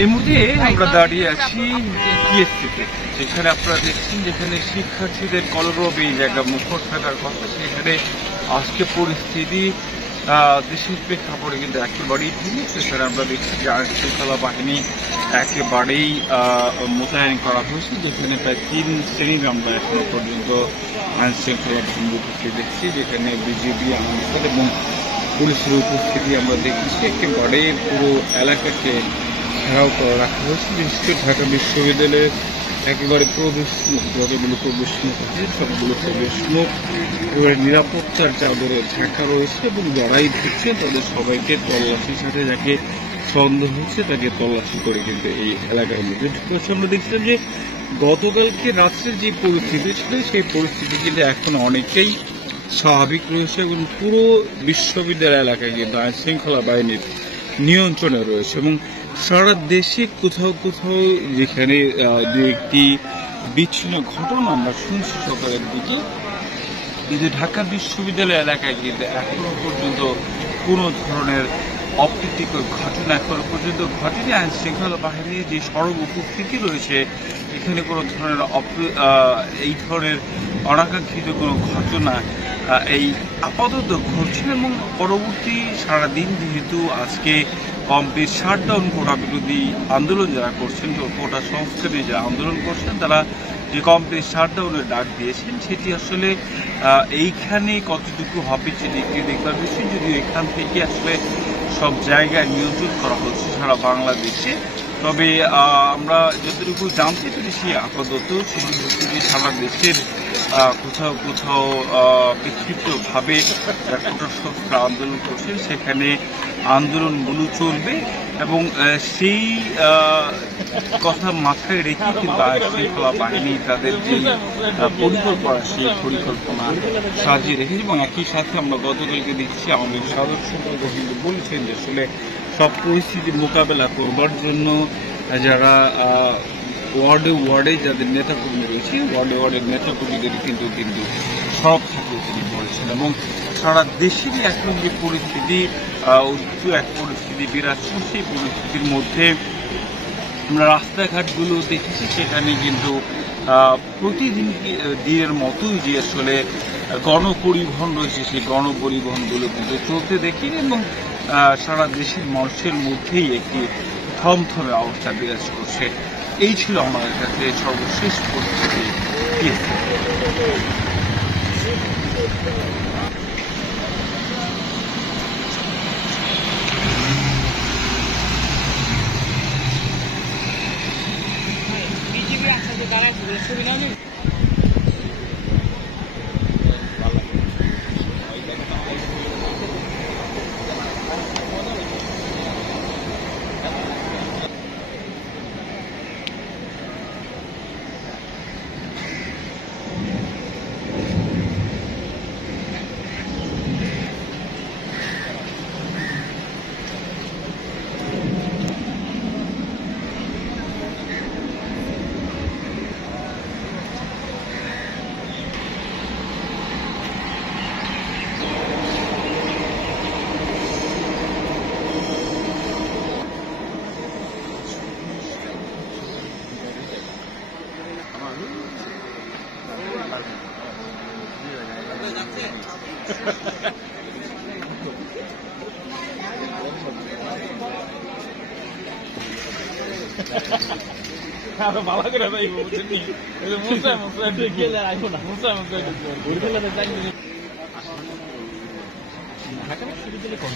এই মুহূর্তে আমরা দাঁড়িয়ে আছি টিএসসিতে, যেখানে আপনারা দেখছেন যেখানে শিক্ষার্থীদের কলরব এই জায়গা মুখর থাকার কথা, সেখানে আজকে পরিস্থিতি দেশের প্রেক্ষাপটে কিন্তু একেবারেই ভিন্ন। সেখানে আমরা দেখছি যে আইন শৃঙ্খলা বাহিনী একেবারেই মোতায়েন করা হয়েছে, যেখানে প্রায় 3 শ্রেণীর আমরা এখনো পর্যন্ত আইন শৃঙ্খলা ভঙ্গ করতে দেখছি, যেখানে বিজিবি আনসার এবং পুলিশের উপস্থিতি আমরা দেখছি। একেবারে পুরো এলাকাকে ঘেরাও করে রাখা হয়েছে। বিশেষ করে ঢাকা বিশ্ববিদ্যালয়ের একেবারে প্রবেশমুখ, যতগুলো প্রবেশমুখ আছে সবগুলো প্রবেশমুখ একেবারে নিরাপত্তার চাদরে ঢাকা রয়েছে এবং যারাই ঢুকছে তাদের সবাইকে তল্লাশির সাথে যাকে সন্দেহ হচ্ছে তাকে তল্লাশি করে কিন্তু এই এলাকার মধ্যে ঢুকেছে। আমরা দেখছিলাম যে গতকালকে রাত্রের যে পরিস্থিতি ছিল সেই পরিস্থিতি কিন্তু এখন অনেকেই স্বাভাবিক রয়েছে এবং পুরো বিশ্ববিদ্যালয় এলাকায় কিন্তু আইন শৃঙ্খলা বাহিনীর নিয়ন্ত্রণে রয়েছে এবং সারা দেশে কোথাও কোথাও যেখানে দু একটি বিচ্ছিন্ন ঘটনা আমরা শুনছি সকালের দিকে, কিন্তু ঢাকা বিশ্ববিদ্যালয় এলাকায় কিন্তু এখনো পর্যন্ত কোনো ধরনের অপ্রীতিকর ঘটনা এখনো পর্যন্ত ঘটেনি। আইন শৃঙ্খলা বাহিনীর যে সড়ক উপস্থিতি রয়েছে এখানে কোনো ধরনের এই ধরনের অনাকাঙ্ক্ষিত কোনো ঘটনা এই আপাতত ঘটছে এবং পরবর্তী সারাদিন যেহেতু আজকে কমপ্লিট শাটডাউন কোটা বিরোধী আন্দোলন যারা করছেন, কোটা সংস্কারে যারা আন্দোলন করছেন, তারা যে কমপ্লিট শাটডাউনের ডাক দিয়েছেন সেটি আসলে এইখানে কতটুকু হবে সেটি দেখবার বিষয়। যদিও এখান থেকে আসলে সব জায়গায় নিয়ন্ত্রণ করা হচ্ছে সারা বাংলাদেশে, তবে আমরা যতটুকু জানতে পেরেছি আপাতত সেটি হচ্ছে যে সারা দেশের কোথাও কোথাও বিক্ষিপ্তভাবে কোটা সংস্কার আন্দোলন করছেন, সেখানে আন্দোলনগুলো চলবে এবং সেই কথা মাথায় রেখে কিন্তু আইন শৃঙ্খলা বাহিনী তাদের যে পরিকল্পনা সেই পরিকল্পনা সাজিয়ে রেখেছে। এবং একই সাথে আমরা গতকালকে দেখছি আমাদের সাধারণ সম্পাদক কিন্তু বলেছেন যে আসলে সব পরিস্থিতির মোকাবেলা করবার জন্য যারা ওয়ার্ডে ওয়ার্ডে যাদের নেতাকর্মী রয়েছে ওয়ার্ডের নেতাকর্মীদের কিন্তু সব থাকতে তিনি বলেছেন এবং সারা দেশেরই এখন যে পরিস্থিতি উচ্চ এক পরিস্থিতি বিরাজ করছে, সেই পরিস্থিতির মধ্যে আমরা রাস্তাঘাটগুলো দেখেছি সেখানে কিন্তু প্রতিদিন দিনের মতোই যে আসলে গণপরিবহন রয়েছে সেই গণপরিবহনগুলো কিন্তু চলতে দেখি এবং সারা দেশের মানুষের মধ্যেই একটি থমথমে অবস্থা বিরাজ করছে। এই ছিল আমাদের কাছে সর্বশেষ পরিস্থিতি। আরো ভালো করে যাইব বুঝলি, মুসা মুসা গেলে আইব না, মুসা মুসা ঢাকা বিশ্ববিদ্যালয় কোন